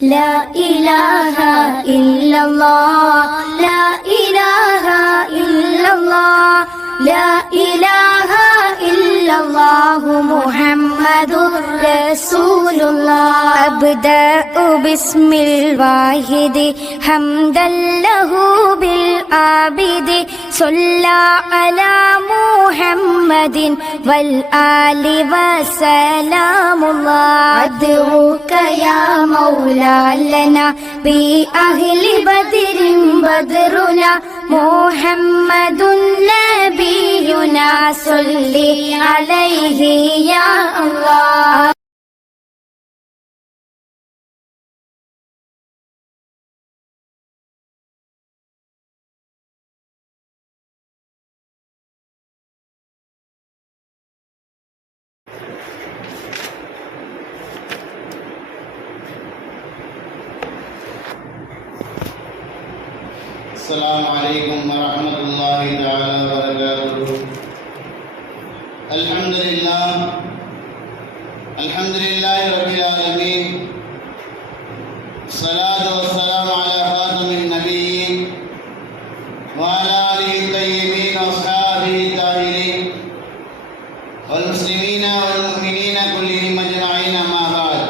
لا إله إلا الله لا إله إلا الله لا إله إلا الله محمد رسول الله أبدأ باسم الواحد حمدا له بالعابد صلى على محمد والآل وسلام الله أدعوك يا مولا لنا بأهل بدر بدرنا محمد نبينا صل عليه يا الله. السلام عليكم ورحمة الله تعالى وبركاته. الحمد لله رب العالمين. الصلاة والسلام على خاتم النبيين وعلى آله الطيبين وأصحابه الطاهرين والمسلمين والمؤمنين كلهم أجمعين أما بعد.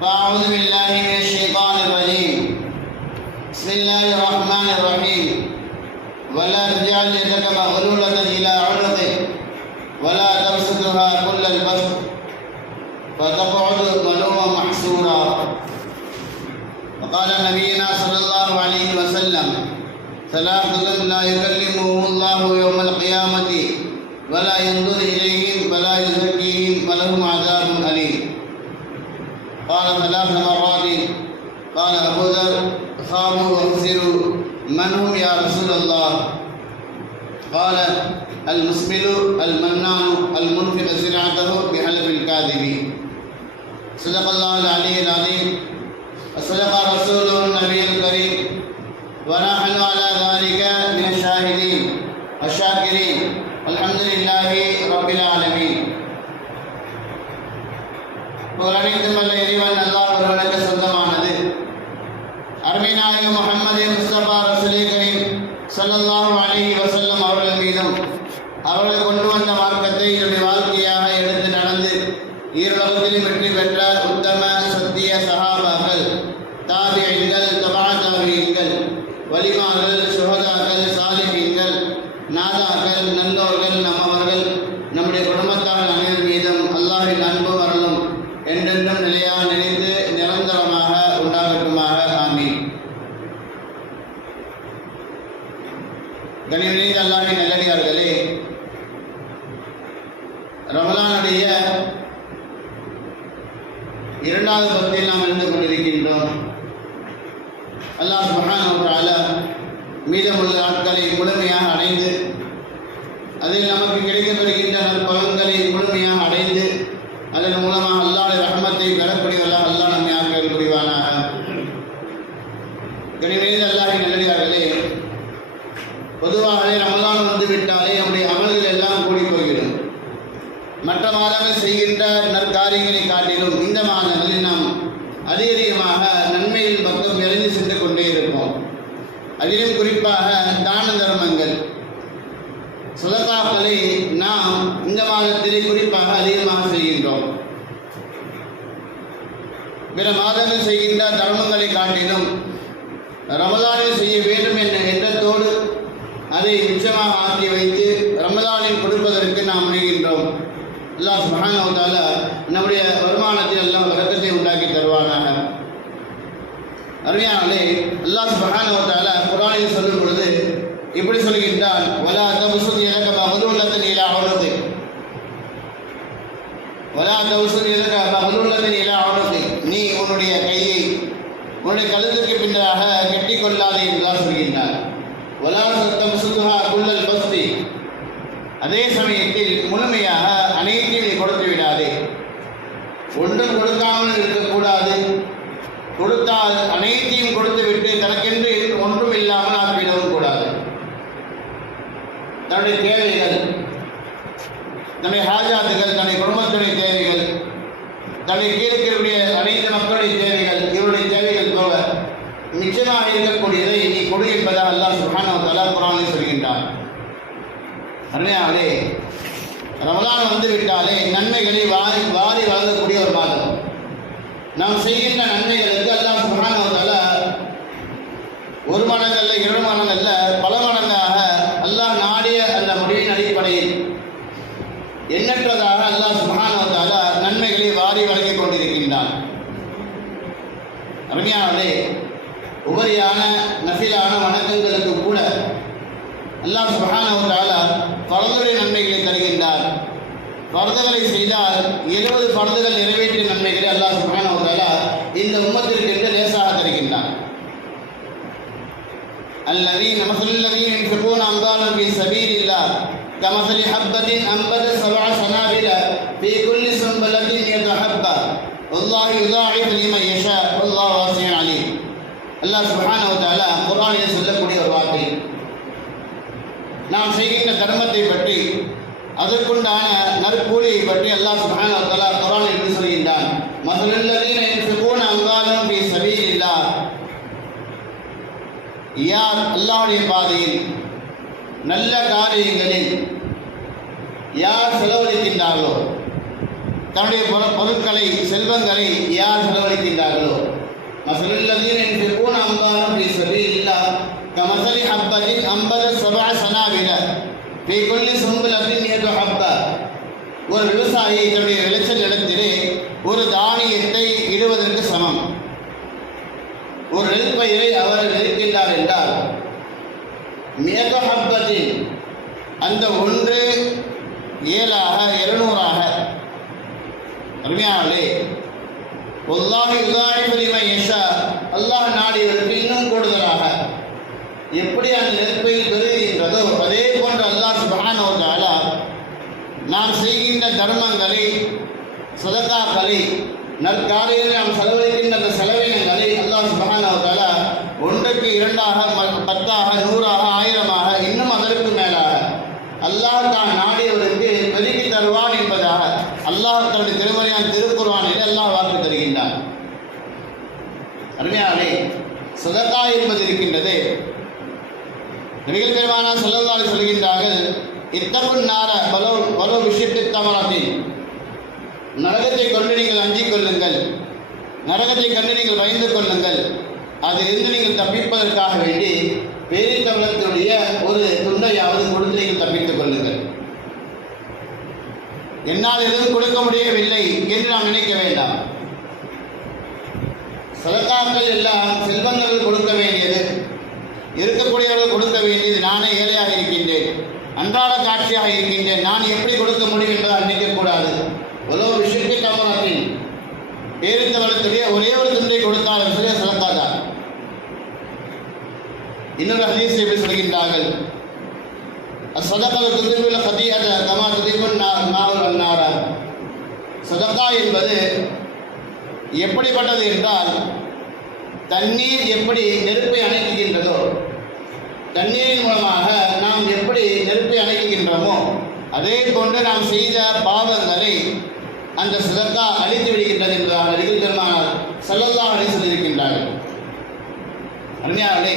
فأعوذ بالله من الشيطان الرجيم. بسم الله الرحمن الرحيم. ولا تجعل يدك مغلولة إلى عنقك ولا تبسطها كل البسط فتقعد ملوما محسورا. وقال نبينا صلى الله عليه وسلم: ثلاثة لا يكلمهم الله يوم القيامة ولا ينظر إليهم ولا يزكيهم ولهم عذاب أليم. قال 3 مرات. قال أبو ذر: خابوا وخسروا، من هم يا رسول الله؟ قال: المسبل المنان المنفق سلعته بحلف الكاذب. صدق الله العلي العظيم وصدق رسوله النبي الكريم ونحن على ذلك من الشاهدين والشاكرين والحمد لله رب العالمين. புகழனைத்தும் வல்ல இறைவன் அல்லாஹ் ஒருவனுக்கு சொந்தமானது. அருமை நாயகம் முஹம்மது முஸ்தபா ரசூலே கரீம் ஸல்லல்லாஹு அலைஹி வஸல்லம் அவர்கள் மீதும் அவர்கள் கொண்டு வந்த மார்க்கத்தை என்னுடைய வாழ்க்கையாக எடுத்து நடந்து ஈருலகத்திலும் வெற்றி பெற்ற உத்தம சத்திய சஹாபாக்கள், தாபிஈன்கள், தபா தாபிஈன்கள், வலிமார்கள், சுஹதாக்கள், சாலிஹீன்கள், நாதாக்கள், நல்லோர்கள், நம்மவர்கள், நம்முடைய குடும்பத்தார்கள் அனைவர் மீதும் அல்லாஹ்வின் அன்பு வரலும் என்றென்றும் நிலையாக நினைத்து நிரந்தரமாக உண்டாகட்டுமாக. ஆமீன். கனிநிறைந்த அல்லாஹ்வின் நல்லடியார்களே, ரமலானுடைய 2வது பத்தில் நாம் இருந்து கொண்டிருக்கின்றோம். அல்லாஹ் சுப்ஹானஹு வ தஆலா மீதமுள்ள நாட்களை முழுமையாக அடைந்து அதில் நமக்கு கிடைக்கப்பெறுகின்ற நற்பலன்களை முழுமையாக அடைந்து அதன் மூலமாக அல்லாஹ்வுடைய ரஹ்மத்தை பெறக்கூடியவர்களாக அல்லாஹ் நம்மை ஆக்கியல் புரிவானாக. கனிநிறைந்த அல்லாஹ்வின் நல்லடியார்களே, பொதுவாகவே ரமலான் வந்துவிட்டாலே நம்முடைய அமல்கள் எல்லாம் கூடி போய்விடும். மற்ற மாதங்கள் செய்கின்ற நற்காரியங்களை காட்டிலும் இந்த மாதங்களில் நாம் அதிகமாக நன்மையின் பக்கம் விரைந்து சென்று கொண்டே இருப்போம். அதிலும் குறிப்பாக தான தர்மங்கள், சுதகாக்களை நாம் இந்த மாதத்திலே குறிப்பாக அதிகமாக செய்கின்றோம். பிற மாதங்கள் செய்கின்ற தர்மங்களை காட்டிலும் ரமலானில் செய்ய வேண்டும் என்ற எண்ணத்தோடு அதை நிச்சயமாக ஆக்கி வைத்து ரமலானில் கொடுப்பதற்கு நாம் முனைகின்றோம். அல்லாஹ் சுப்ஹானஹு வ தஆலா நம்முடைய வருமானத்தில் எல்லாம் வரக்கத்தை உண்டாக்கி தருவானாக. அருமையானே, அல்லாஹ் சுப்ஹானஹு வ தஆலா குர்ஆனில் சொல்லும் பொழுது இப்படி சொல்கின்றான்: வலா தபசுத் யதக மக்லூலத்தன் இலா உனுகி வலா தபசுத் யதக மக்லூலத்தன் இலா உனுகி, நீ உன்னுடைய கையை உன்னுடைய கழுத்துக்கு பின்னாக கட்டிக் கொள்ளாதே என்றால் சொல்கின்றார். வலா தபசுத்ஹா குல்லல் பஸ்தி, அதே சமயத்தில் முழுமையாக அனைத்தையும் கொடுத்து விடாதே. ஒன்றும் கொடுக்காமல் இருக்கக்கூடாது. கொடுத்தால் அனைத்தையும் கொடுத்து விட்டு தனக்கென்று ஒன்றும் இல்லாமல் ஆக்கிவிடவும் கூடாது. தன்னுடைய தேவைகள், தன்னுடைய ஹாஜாத்துகள், தன்னுடைய குடும்பத்துடைய தேவைகள், தன்னுடைய தன்னுடைய கீழே அனைத்து மக்களுடைய தேவைகள், இவருடைய தேவைகள் போக மிச்சமாக இருக்கக்கூடியதை நீ கொடு என்பதாக அல்லாஹ் சுப்ஹானஹு வ தஆலா குர்ஆனில் சொல்கின்றார். அருமையானே, ரமலான் வந்து விட்டாலே நன்மைகளை வாரி வழங்கக்கூடிய ஒரு மாதம். நாம் செய்கின்ற நன்மைகளுக்கு அல்லாஹ் சுப்ஹானஹு வ தஆலா ஒரு மடங்கல்ல, 2 மடங்கல்ல, பல மடங்காக அல்லாஹ் நாடிய அந்த முடிவின் அடிப்படையில் எண்ணற்றதாக அல்லாஹ் சுப்ஹானஹு வ தஆலா நன்மைகளை வாரி வழங்கிக் கொண்டிருக்கின்றான். அருமையானே, உபரியான நஃபிலான வணக்கங்களுக்கு கூட அல்லாஹ் சுப்ஹானஹு வ தஆலா ஃபர்துடைய நன்மைகளை தருகின்றார். ஃபர்துகளை செய்தால் 70 ஃபர்துகள் நிறைவேற்றிய நன்மைகளை அல்லாஹ் சுப்ஹானஹு வ தஆலா இந்த உம்மத்திற்கு லேசாக தருகின்றார். مثل الذين ينفقون أموالهم في سبيل الله كمثل حبة أنبتت 7 سنابل في كل سنبلة 100 حبة والله يضاعف لمن يشاء والله واسع عليم. அல்லாஹ் சுப்ஹானஹு வ தஆலா குர்ஆனில் சொல்லக்கூடிய ஒரு வார்த்தை. நாம் செய்கின்ற தர்மத்தை பற்றி, அதற்குண்டான நற்கூலியை பற்றி அல்லாஹ் சுப்ஹானஹு வ தஆலா குர்ஆனில் எப்படி சொல்கின்றான்? மஸலுல் லதீன யுன்ஃபிகூன அம்வாலஹும் ஃபீ ஸபீலில்லாஹ், யார் அல்லாஹ்வுடைய பாதையில் நல்ல காரியங்களில் யார் செலவழிக்கின்றார்களோ, தன்னுடைய பொருட்களை, செல்வங்களை யார் செலவழிக்கின்றார்களோ, மஸலுல் லதீன யுன்ஃபிகூன அம்வாலஹும் ஃபீ ஸபீலில்லாஹ் கமஸலி ஹப்பத்தின் அன்பதத் 7 சனாபில ஃபீ குல்லி சும்பலத்தின் 100 ஹப்பா. ஒரு விவசாயி தன்னுடைய விளைச்சல் இடத்திலே ஒரு தானியத்தை இடுவதற்கு சமம். ஒரு நெல்பயிரை அவர் நெருக்கின்றார் என்றால் 100 ஹப்பத்தின், அந்த ஒன்று 7ஆக 200ஆக. அருமையானே, வல்லாஹி யுதாஇஃபு லிமன் யஷா, அல்லாஹ் நாடியவருக்கு இன்னும் கூடுதலாக. எப்படி அந்த நெருப்பையில் பெறுகின்றதோ அதே போன்று அல்லாஹ் சுப்ஹானஹு வ தஆலா நாம் செய்கின்ற தர்மங்களை, சதகாக்களை, நற்காரியங்களை நாம் செலவழிக்கின்ற அந்த செலவினங்களை அல்லாஹ் சுப்ஹானஹு வ தஆலா 1க்கு 2ஆக, 10ஆக, 100ஆக, 1000ஆக, இன்னும் அதற்கு மேலாக அல்லாஹ் தான் நாடியவருக்கு பெருக்கி தருவான் என்பதாக அல்லாஹ் தன்னுடைய திருமறையான திருக்குர்ஆனில் அல்லாஹ் வாக்கு தருகின்றான். அருமையானே, சதகா என்பது இருக்கின்றது. நபிகள் பெருமானார் ஸல்லல்லாஹு அலைஹி சொல்கின்றார்கள், இத்தகுன் நார வலோ பிஷித்தி தமரத்தின், நரகத்தை கொண்டு நீங்கள் அஞ்சிக் கொள்ளுங்கள், நரகத்தை கண்டு நீங்கள் பயந்து கொள்ளுங்கள், அதிலிருந்து நீங்கள் தப்பிப்பதற்காக வேண்டி பேரித்தவளத்துடைய ஒரு துண்டையாவது கொடுத்து நீங்கள் தப்பித்துக் கொள்ளுங்கள். என்னால் எதுவும் கொடுக்க முடியவில்லை என்று நாம் நினைக்க வேண்டாம். சதகாக்கள் எல்லாம் செல்வங்கள் கொடுக்க வேண்டியது, இருக்கக்கூடியவர்கள் கொடுக்க வேண்டியது. நானே ஏழையாக இருக்கின்றேன், அன்றாட காட்சியாக இருக்கின்றேன், நான் எப்படி கொடுக்க முடியும் என்பதை நினைக்கக்கூடாது. ஒரு விஷயத்தை கமனத்தின் பேரித்தவளத்துடைய ஒரே ஒரு துண்டை கொடுத்தாலும் சிறிய சதகா தான். இன்னொரு ஹதீஸ் எப்படி சொல்கின்றார்கள், சதகா துதிபுல் ஹதீஅத கமா துதிபுன் நார் வன் நார. சதகா என்பது எப்படிப்பட்டது என்றால், தண்ணீர் எப்படி நெருப்பை அணைக்கின்றதோ, தண்ணீரின் மூலமாக நாம் எப்படி நெருப்பை அணைக்கின்றோமோ அதே போன்று நாம் செய்த பாவங்களை அந்த சதகா அழித்து விடுகின்றது என்பதாக நபிகள் பெருமானார் ஸல்லல்லாஹு அலைஹி சொல்லியிருக்கின்றார்கள். அருமையானே,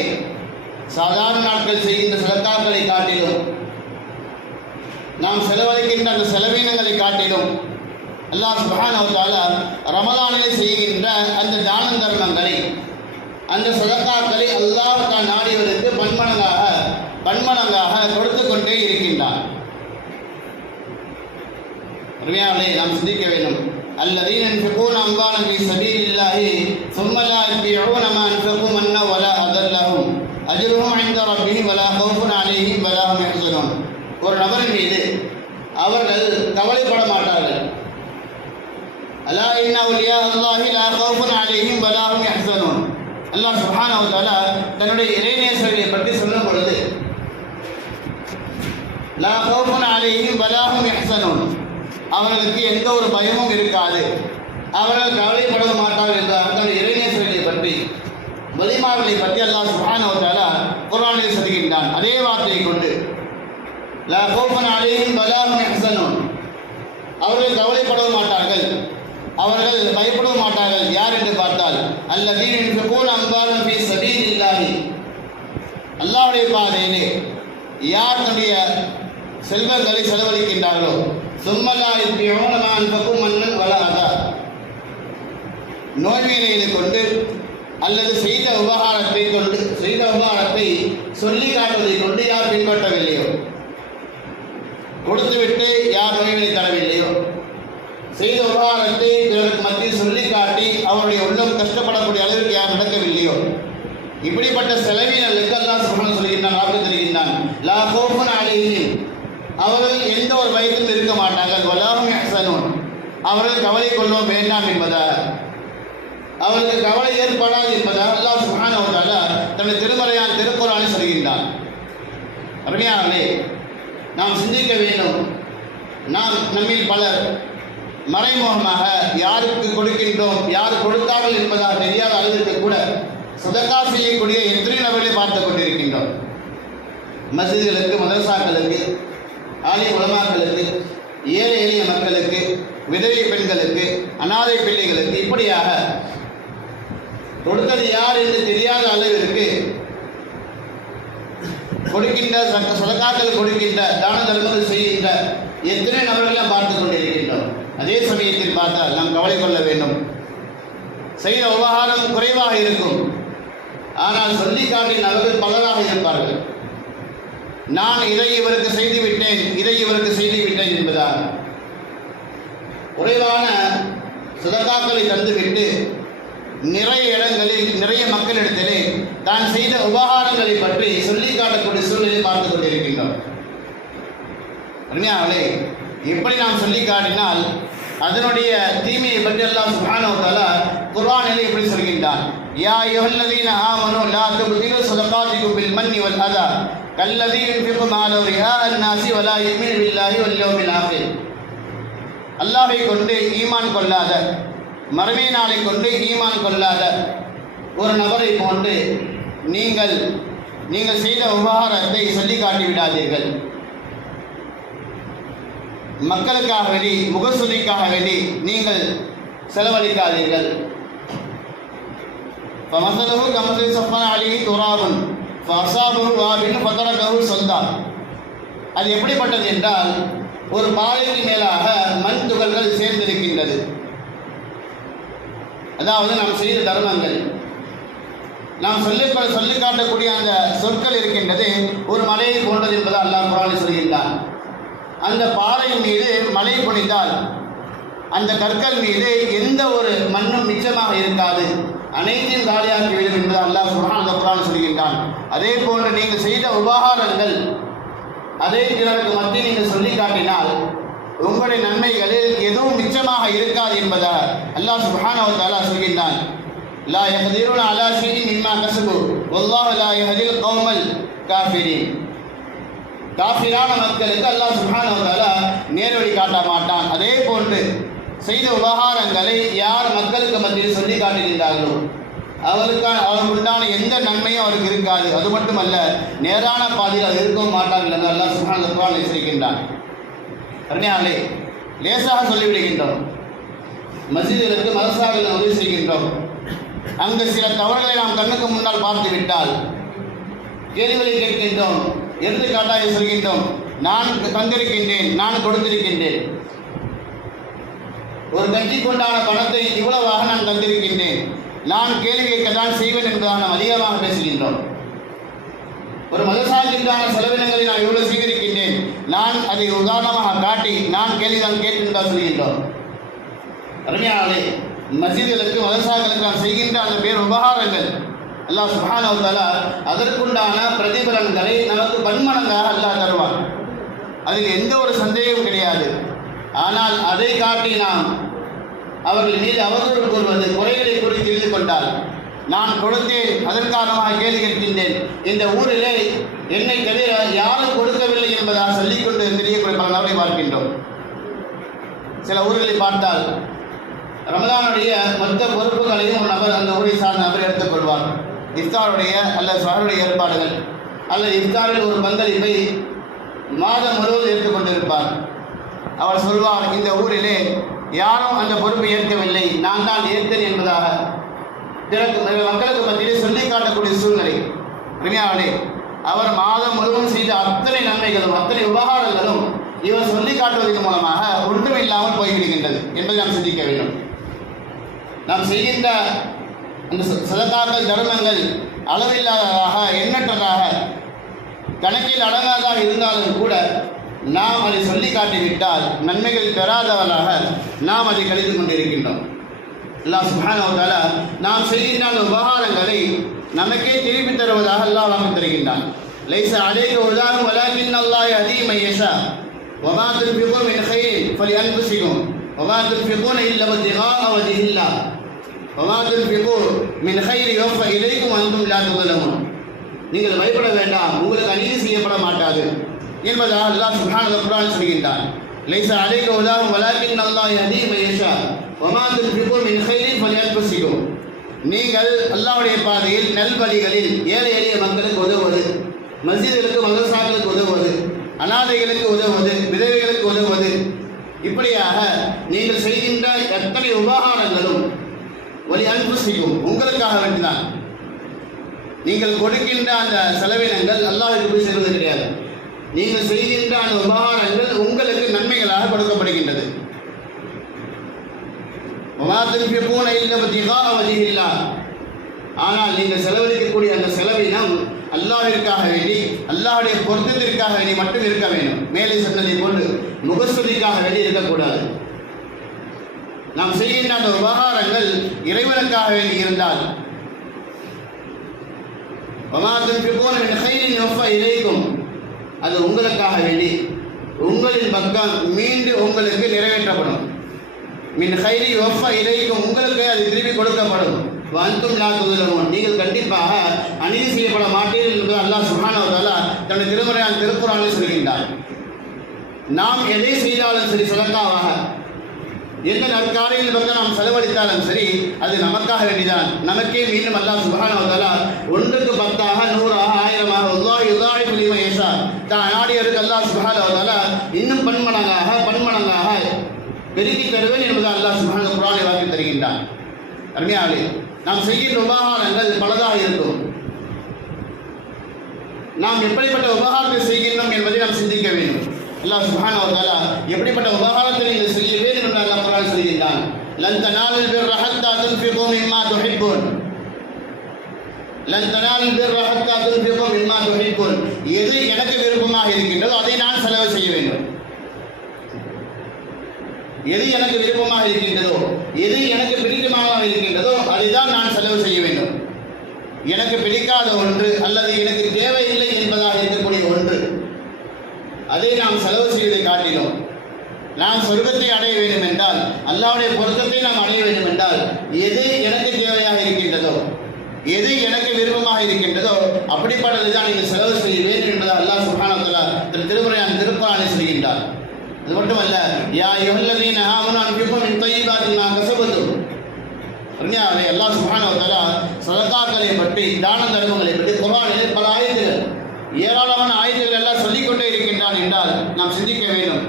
சாதாரண நாட்கள் செய்கின்ற சதகாக்களை காட்டிலும், நாம் செலவழிக்கின்ற அந்த செலவினங்களை காட்டிலும் அல்லாஹ் சுப்ஹானஹு வ தஆலா ரமலானிலே செய்கின்ற அந்த தான தர்மங்களை, அந்த சதகாக்களை அல்லாஹ் தான் நாடியவருக்கு பன்மடங்காக கொடுத்து கொண்டே இருக்கின்றான். அருமையானே, நாம் சிந்திக்க வேண்டும். அல்லதீன யுன்ஃபிகூன அம்வாலஹும் ஃபீ ஸபீலில்லாஹி ஸும்ம லா யுத்பிஊன மா அன்ஃபகு மன்னா வலா அதல்லஹும் அஜ்ருஹும் இன்த ரப்பிஹிம் வலா கௌஃபுன் அலைஹிம் வலா ஹும் யஹ்சனூன். ஒரு நபரின் மீது அவர்கள் கவலைப்பட மாட்டார்கள். அலா இன்ன அவுலியா அல்லாஹி லா கௌஃபுன் அலைஹிம் வலா ஹும் யஹ்சனூன். அல்லாஹ் சுப்ஹானஹு வ தஆலா தன்னுடைய இறைநேசர்களை பற்றி சொல்லும் பொழுது லா கௌஃபுன் அலைஹிம் வலா ஹும் யஹ்சனூன், அவர்களுக்கு எந்த ஒரு பயமும் இருக்காது, அவர்கள் கவலைப்பட மாட்டார்கள் என்ற அர்த்தம். இறைநேசர்களை பற்றி, வலிமார்களை பற்றி அல்லாஹ் சுப்ஹானஹு வ தஆலா குர்ஆனில் சொல்கின்றான். அதே வார்த்தையை கொண்டு லா கௌஃபுன் அலைஹிம் வலா ஹும் யஹ்சனூன், அவர்கள் கவலைப்பட மாட்டார்கள், அவர்கள் பயப்பட மாட்டார்கள். யார் என்று பார்த்தால் அல்லதீன யுன்ஃபிகூன அம்வாலஹும் ஃபீ ஸபீலில்லாஹி, அல்லாஹ்வுடைய பாதையிலே யார் தன்னுடைய செல்வங்களை செலவழிக்கின்றார்களோ, சும்ம லா யுத்பிஊன மா அன்ஃபகு மன்னன் வலா அதா, நோய்வினையை கொண்டு அல்லது செய்த உபகாரத்தை சொல்லி காட்டுவதை கொண்டு யார் பின்பற்றவில்லையோ, கொடுத்துவிட்டு யார் நோய்வினை தரவில்லையோ, செய்த உபகாரத்தை பிறருக்கு மத்தியில் சொல்லி காட்டி அவருடைய உள்ளம் கஷ்டப்படக்கூடிய அளவிற்கு யார் நடக்கவில்லையோ, இப்படிப்பட்ட செலவினர்களுக்கு அல்லாஹ் சுப்ஹானஹு சொல்கின்றான், வாக்கு தெரிகின்றான், லா ஹௌஃபுன் அலைஹிம், அவர்கள் எந்த ஒரு பயத்திலும் இருக்க மாட்டார்கள், வலா ஹும் யஹ்ஸனூன், அவர்கள் கவலை கொள்ளவும் வேண்டாம் என்பதாக, அவருக்கு கவலை ஏற்படாது என்பதாக அல்லாஹ் சுப்ஹானஹு வ தஆலா தன்னுடைய திருமறையான திருக்குர்ஆனில் சொல்கின்றான். அருமையானவர்களே, நாம் சிந்திக்க வேண்டும். நாம் நம்மில் பலர் மறைமுகமாக யாருக்கு கொடுக்கின்றோம், யார் கொடுத்தார்கள் என்பதாக தெரியாத அளவிற்கு கூட சதகா செய்யக்கூடிய எத்தனை நபர்களை பார்த்து கொண்டிருக்கின்றோம். மஸ்ஜிதுகளுக்கு, மதரசாக்களுக்கு, ஆலிம் உலமாக்களுக்கு, ஏழை எளிய மக்களுக்கு, விதவை பெண்களுக்கு, அனாதை பிள்ளைகளுக்கு, இப்படியாக கொடுத்தது யார் என்று தெரியாத அளவிற்கு கொடுக்கின்ற சதகாக்கள் கொடுக்கின்ற தான தர்மங்கள் செய்கின்ற எத்தனை நபர்களை பார்த்து கொண்டிருக்கின்றோம். அதே சமயத்தில் பார்த்தால் நாம் கவலை கொள்ள வேண்டும். செய்த உபகாரம் குறைவாக இருக்கும், ஆனால் சொல்லி காட்டிய நபர்கள் பலராக இருப்பார்கள். நான் இதை இவருக்கு செய்துவிட்டேன், இதை இவருக்கு செய்துவிட்டேன் என்பதால் குறைவான சதகாக்களை தந்துவிட்டு நிறைய இடங்களில் நிறைய மக்களிடத்திலே தான் செய்த உபகாரங்களை பற்றி சொல்லி காட்டக்கூடிய சூழ்நிலை பார்த்து கொண்டிருக்கின்றோம். உண்மையாகவே எப்படி நாம் சொல்லி காட்டினால் அதனுடைய தீமையை பற்றி அல்லாஹ் சுப்ஹானஹு வ தஆலா குர்ஆனில் எப்படி சொல்கின்றான், யா அய்யுஹல்லதீன ஆமனூ லா துப்திலு ஸதகாத்திக்கும் பில் மன்னி வல் அதா கல்லதீ யுன்ஃபிகு மாலஹு ரிஆஅ அன்-நாஸி வ லா யுமினு பில்லாஹி வல் யௌமில் ஆகிர். அல்லாஹை கொண்டு ஈமான் கொள்ளாத, மறுமை நாளை கொண்டு ஈமான் கொள்ளாத ஒரு நபரை போன்று நீங்கள் செய்த உபகாரத்தை சொல்லி காட்டிவிடாதீர்கள். மக்களுக்காக வேண்டி, முகசுதிக்காக வேண்டி நீங்கள் செலவழிக்காதீர்கள். ஃபமஸலுஹு கமஸலி ஸஃபன் அலைஹி துராபுன் ஃபஅஸாபஹு வாபின் ஃபதரகஹு ஸல்தா. அது எப்படிப்பட்டது என்றால், ஒரு பாறையின் மேலாக மண் துகள்கள் சேர்ந்திருக்கின்றது. அதாவது நாம் செய்த தர்மங்கள், நாம் சொல்லி காட்டக்கூடிய அந்த சொற்கள் இருக்கின்றது ஒரு மலையை போன்றது என்பதை அல்லாஹ் குர்ஆனில் சொல்கின்றான். அந்த பாறையின் மீது மழை பொழிந்தால் அந்த கற்கள் மீது எந்த ஒரு மண்ணும் மிச்சமாக இருக்காது, அனைத்தையும் காலியாக்கிவிடும் என்பதை அல்லாஹ் சுப்ஹானஹு குர்ஆனில் சொல்கின்றான். அதே போன்று நீங்கள் செய்த உபகாரங்கள் அதே பிறருக்கு மத்தியில் நீங்கள் சொல்லி காட்டினால் உங்களுடைய நன்மைகளில் எதுவும் மிச்சமாக இருக்காது என்பதாக அல்லாஹ் சுப்ஹானஹு வ தஆலா சொல்கின்றான். லா யஹ்திருன அலா ஷைஇன் மிம்மா கஸபு வல்லாஹு லா யஹ்தில் கௌமல் காஃபிரீன். காஃபிரான மக்களுக்கு அல்லாஹ் சுப்ஹானஹு வ தஆலா நேர்வழி காட்ட மாட்டான். அதே போன்று செய்த உபகாரங்களை யார் மக்களுக்கு மத்தியில் சொல்லி காட்டுகின்றார்களோ அவருக்கு உண்டான எந்த நன்மையும் அவருக்கு இருக்காது. அது மட்டுமல்ல, நேரான பாதையில் அது இருக்கவும் மாட்டார்கள் என்று அல்லாஹ் சுப்ஹானஹு வ தஆலா எச்சரிக்கின்றான். அருமையானே, லேசாக சொல்லிவிடுகின்றோம். மஸ்ஜிதுகளுக்கு, மதரசாக்களுக்கு உதவி செய்கின்றோம். அங்கு சில தவறுகளை நாம் கண்ணுக்கு முன்னால் பார்த்து விட்டால் கேள்விகளை கேட்கின்றோம், எடுத்துக்காட்டாக சொல்கின்றோம், நான் தந்திருக்கின்றேன், நான் கொடுத்திருக்கின்றேன், ஒரு கட்சிக்கு உண்டான பணத்தை இவ்வளவாக நான் தந்திருக்கின்றேன், நான் கேள்வி கேட்கத்தான் செய்வேன் என்பதாக நாம் அதிகமாக பேசுகின்றோம். ஒரு மதசாஜிற்கான செலவினங்களை நான் இவ்வளவு செய்திருக்கின்றேன், நான் அதை உதாரணமாக காட்டி நான் கேள்விதான் கேட்கின்றால் சொல்கின்றோம். அருமையானே, மஸ்ஜிதுகளுக்கு, மதரசாக்களுக்கு நாம் செய்கின்ற அந்த பேர் உபகாரங்கள் அல்லாஹ் சுப்ஹானஹு வ தஆலா அதற்குண்டான பிரதிபலன்களை நமக்கு பன்மடங்காக அல்லாஹ் தருவான். அதில் எந்த ஒரு சந்தேகமும் கிடையாது. ஆனால் அதை காட்டி நாம் அவர்கள் மீது அவதூறு கூறுவது, குறைகளை குறித்து தெரிந்து கொண்டால், நான் கொடுத்தேன் அதற்காரணமாக கேள்வி கேட்கின்றேன், இந்த ஊரிலே என்னை தவிர யாரும் கொடுக்கவில்லை என்பதாக சொல்லிக்கொண்டு தெரியக்கூடிய பல நபரை பார்க்கின்றோம். சில ஊர்களை பார்த்தால் ரமதானுடைய மொத்த பொறுப்புகளையும் ஒரு நபர், அந்த ஊரை சார்ந்த நபர் எடுத்துக்கொள்வார். இஃப்தாருடைய அல்லது சஹருடைய ஏற்பாடுகள் அல்லது இஃப்தாரில் ஒரு பங்களிப்பை மாதம் முழுவதும் ஏற்றுக்கொண்டிருப்பார். அவர் சொல்வார், இந்த ஊரிலே யாரும் அந்த பொறுப்பை ஏற்கவில்லை, நான் தான் ஏற்கிறேன் என்பதாக மக்களுக்கு மத்தியிலே சொல்லி காட்டக்கூடிய சூழ்நிலை. அருமையாளே, அவர் மாதம் முழுவதும் செய்த அத்தனை நன்மைகளும் அத்தனை உபகாரங்களும் இவர் சொல்லி காட்டுவதன் மூலமாக ஒன்றும் இல்லாமல் போய்விடுகின்றது என்பதை நாம் சிந்திக்க வேண்டும். நாம் செய்கின்ற அந்த சதகாக்கள் தர்மங்கள் அளவில்லாததாக, எண்ணற்றதாக, கணக்கில் அடங்காதாக இருந்தாலும் கூட நாம் அதை சொல்லி காட்டிவிட்டால் நன்மைகள் பெறாதவர்களாக நாம் அதை கழித்து கொண்டிருக்கின்றோம். அல்லாஹ் சுப்ஹானஹு வ தஆலா நாம் செய்கின்ற அந்த உபகாரங்களை நமக்கே திருப்பி தருவதாக அல்லாஹ் வாக்கு தருகின்றான். லைஸ அலைக ஹுதாஹும் வலாக்கின் அல்லாஹ் யஹ்தி மன் யஷா வமா துன்ஃபிகூ மின் கைரின் ஃபலிஅன்ஃபுஸிகும் வமா துன்ஃபிகூன இல்லா இப்திகாஅ வஜ்ஹில்லாஹ் வமா துன்ஃபிகூ மின் கைரி யுவஃப இலைக்கும் வ அன்தும் லா துظلمون. நீங்கள் பயப்பட வேண்டாம், உங்களுக்கு அநீதி செய்யப்பட மாட்டாது என்பதாக அல்லாஹ் சுப்ஹானஹு வ தஆலா சொல்கின்றான். லைஸ அலைக ஹுதாஹும் வலாக்கின் அல்லாஹ் யஹ்தி மன் யஷா வமா துன்ஃபிகூ மின் கைரின் ஃபலிஅன்ஃபுஸிகும். நீங்கள் அல்லாஹ்வுடைய பாதையில் நல்வழிகளில் ஏழை எளிய மக்களுக்கு உதவுவது, மஸ்ஜிதுகளுக்கு மதரசாக்களுக்கு உதவுவது, அனாதைகளுக்கு உதவுவது, விதவைகளுக்கு உதவுவது, இப்படியாக நீங்கள் செய்கின்ற எத்தனை உபகாரங்களும் வலி அன்புசிக்கும் உங்களுக்காக வேண்டிதான். நீங்கள் கொடுக்கின்ற அந்த செலவினங்கள் அல்லாஹ்வுக்கு போய் செல்வது கிடையாது. நீங்கள் செய்கின்ற அந்த உபகாரங்கள் உங்களுக்கு நன்மைகளாக கொடுக்கப்படுகின்றது. ஆனால் நீங்கள் செலவழிக்கக்கூடிய அந்த செலவினம் அல்லாஹ்விற்காக வேண்டி, அல்லாஹ்வுடைய பொருத்தத்திற்காக வேண்டி மட்டும் இருக்க வேண்டும். மேலே சொன்னதை போன்று முகஸ்துதிக்காக வேண்டி இருக்கக்கூடாது. நாம் செய்கின்ற அந்த உபகாரங்கள் இறைவனுக்காக வேண்டி இருந்தால் அது உங்களுக்காக வேண்டி உங்களின் பக்கம் மீண்டு உங்களுக்கு நிறைவேற்றப்படும். மின் கைரி ஒஃப இலைக்கும் உங்களுக்கு அது திருப்பி கொடுக்கப்படும். வந்தும் லா துظلمون. நீங்கள் கண்டிப்பாக அநீதி செய்யப்பட மாட்டீர்கள் என்று அல்லாஹ் சுப்ஹானஹு வ தஆலா தன்னுடைய திருமறையான திருக்குர்ஆனில் சொல்கின்றார். நாம் எதை செய்தாலும் சரி, சதக்காவாக எந்த நற்காரியங்கள் பக்கம் நாம் செலவழித்தாலும் சரி, அது நமக்காக வேண்டிதான். நமக்கே மீண்டும் அல்லாஹ் சுப்ஹானஹு வ தஆலா 1க்கு 10ஆக 100ஆக 1000ஆக அல்லாஹ் யுதாயிஃபு லிமன் யஷா தான் நாடியவருக்கு அல்லாஹ் சுப்ஹானஹு வ தஆலா இன்னும் பன்மடங்காக பெருக்கி தருவேன் என்பதை அல்லாஹ் சுப்ஹானஹு வ தஆலா வாக்கு தருகின்றான். அருமையாளே, நாம் செய்கின்ற உபகாரங்கள் பலதாக இருக்கும். நாம் எப்படிப்பட்ட உபகாரத்தை செய்கின்றோம் என்பதை நாம் சிந்திக்க வேண்டும். அல்லாஹ் சுப்ஹானஹு வ தஆலா எப்படிப்பட்ட உபகாரத்தை நீங்கள் செய்ய வேண்டும் என்று அல்லாஹ் குர்ஆனில் சொல்கின்றான். லன் தனாலுல் பிர்ர ஹத்தா துன்ஃபிகூ மிம்மா துஹிப்பூன். லன் தனாலுல் பிர்ர ஹத்தா துன்ஃபிகூ மிம்மா துஹிப்பூன். எது எனக்கு விருப்பமாக இருக்கின்றதோ அதை நான் செலவு செய்ய வேண்டும். எது எனக்கு விருப்பமாக இருக்கின்றதோ, எது எனக்கு பிடித்தமாக இருக்கின்றதோ அதை தான் நான் செலவு செய்ய வேண்டும். எனக்கு பிடிக்காத ஒன்று அல்லது எனக்கு தேவையில்லை என்பதாக இருக்கக்கூடிய ஒன்று, அதை நாம் செலவு செய்வதை காட்டினோம். நாம் சொர்க்கத்தை அடைய வேண்டும் என்றால், அல்லாஹ்வுடைய பொருத்தத்தை நாம் அடைய வேண்டும் என்றால், எது எனக்கு தேவையாக இருக்கின்றதோ, எது எனக்கு விருப்பமாக இருக்கின்றதோ அப்படிப்பட்டதை தான் நீங்கள் செலவு செய்ய வேண்டும் என்பதாக அல்லாஹ் சுப்ஹானஹு வ தஆலா திருமறையான திருக்குர்ஆனில் சொல்கின்றார். அது மட்டுமல்ல, யா அய்யுஹல்லதீன ஆமனூ அன்ஃபிகூ மின் தய்யிபாத்தி மா கஸபதும். அருமையானவர்களே, அல்லாஹ் சுப்ஹானஹு வ தஆலா சதகாக்களை பற்றி, தான தர்மங்களை பற்றி குர்ஆனிலே பல ஆயத்துகள், ஏராளமான ஆயத்துகள் எல்லாம் சொல்லிக்கொண்டே இருக்கின்றான் என்றால் நாம் சிந்திக்க வேண்டும்.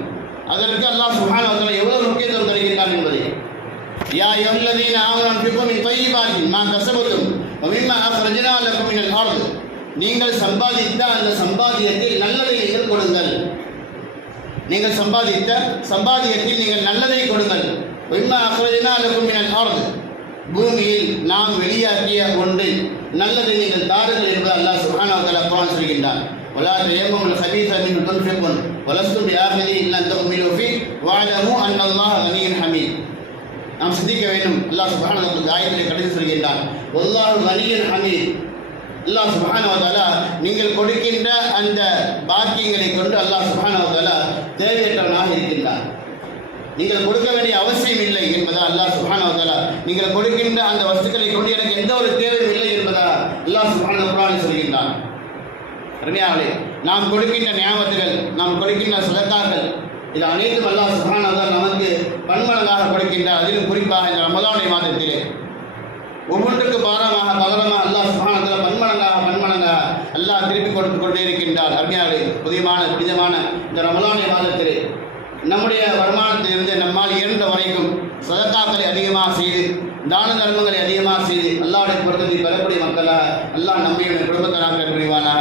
அதற்கு அல்லாஹ் சுப்ஹானஹு வ தஆலா எவ்வளவு முக்கியத்துவம் தருகின்றான் என்பதை. யா அய்யுஹல்லதீன ஆமனூ அன்ஃபிகூ மின் தய்யிபாத்தி மா கஸபதும் வ மிம்மா அக்ரஜ்னா லக்கும் மினல் அர்த். நீங்கள் சம்பாதித்த அந்த சம்பாதியத்தில் நல்லதை நீங்கள் கொடுங்கள். நீங்கள் சம்பாதித்த சம்பாதியத்தில் நீங்கள் நல்லதை கொடுங்கள். மிம்மா அக்ரஜ்னா லக்கும் மினல் அர்த். பூமியில் நாம் வெளியாக்கிய ஒன்றில் நல்லதை நீங்கள் தாருங்கள் என்று அல்லாஹ் சுப்ஹானஹு வ தஆலா குர்ஆன் சொல்கின்றான். வலா தயம்மமுல் கபீஸ மின்ஹு துன்ஃபிகூன் வலஸ்தும் பிஆகிதி இல்லா தக்மிலு ஃபீ வஅலமு அன்னல்லாஹ கனிய்யுன் ஹமீத். நாம் சிந்திக்க வேண்டும். அல்லாஹ் சுப்ஹானஹு வ தஆலா ஆயத்திலே கடைசி சொல்கின்றான், வல்லாஹு கனிய்யுன் ஹமீத். அல்லாஹ் சுப்ஹானஹு வ தஆலா நீங்கள் கொடுக்கின்ற அந்த பாக்கியங்களை கொண்டு அல்லாஹ் சுப்ஹானஹு வ தஆலா தேவையற்றவனாக இருக்கின்றார். நீங்கள் கொடுக்க வேண்டிய அவசியம் இல்லை என்பதா அல்லாஹ் சுப்ஹானஹு வ தஆலா நீங்கள் கொடுக்கின்ற அந்த வஸ்துக்களை கொண்டு எனக்கு எந்த ஒரு தேவையும் இல்லை என்பதா அல்லாஹ் சுப்ஹானஹு வ தஆலா சொல்கின்றான். அருமையானவர்களே, நாம் கொடுக்கின்ற நியாமத்துகள், நாம் கொடுக்கின்ற சதகாக்கள், இது அனைத்தும் அல்லாஹ் சுப்ஹானஹு வ தஆலா நமக்கு பன்மடங்காக கொடுக்கின்றார். அதிலும் குறிப்பாக இந்த ரமலானுடைய மாதத்திலே ஒவ்வொன்றுக்கு பகரமாக அல்லாஹ் சுப்ஹானஹு வ தஆலா பன்மடங்காக அல்லாஹ் திருப்பி கொடுத்து கொண்டே இருக்கின்றார். அருமையானவர்களே, புதியமான இந்த ரமலானுடைய மாதத்திலே நம்முடைய வருமானத்திலிருந்து நம்மால் இயன்ற வரைக்கும் சதக்காக்களை அதிகமாக செய்து தான தர்மங்களை அதிகமாக செய்து அல்லாஹ்வுடைய பொருத்தத்தை பெறக்கூடிய மக்களாக அல்லாஹ் நம்மையுடைய குடும்பத்தினராக புரிவானா.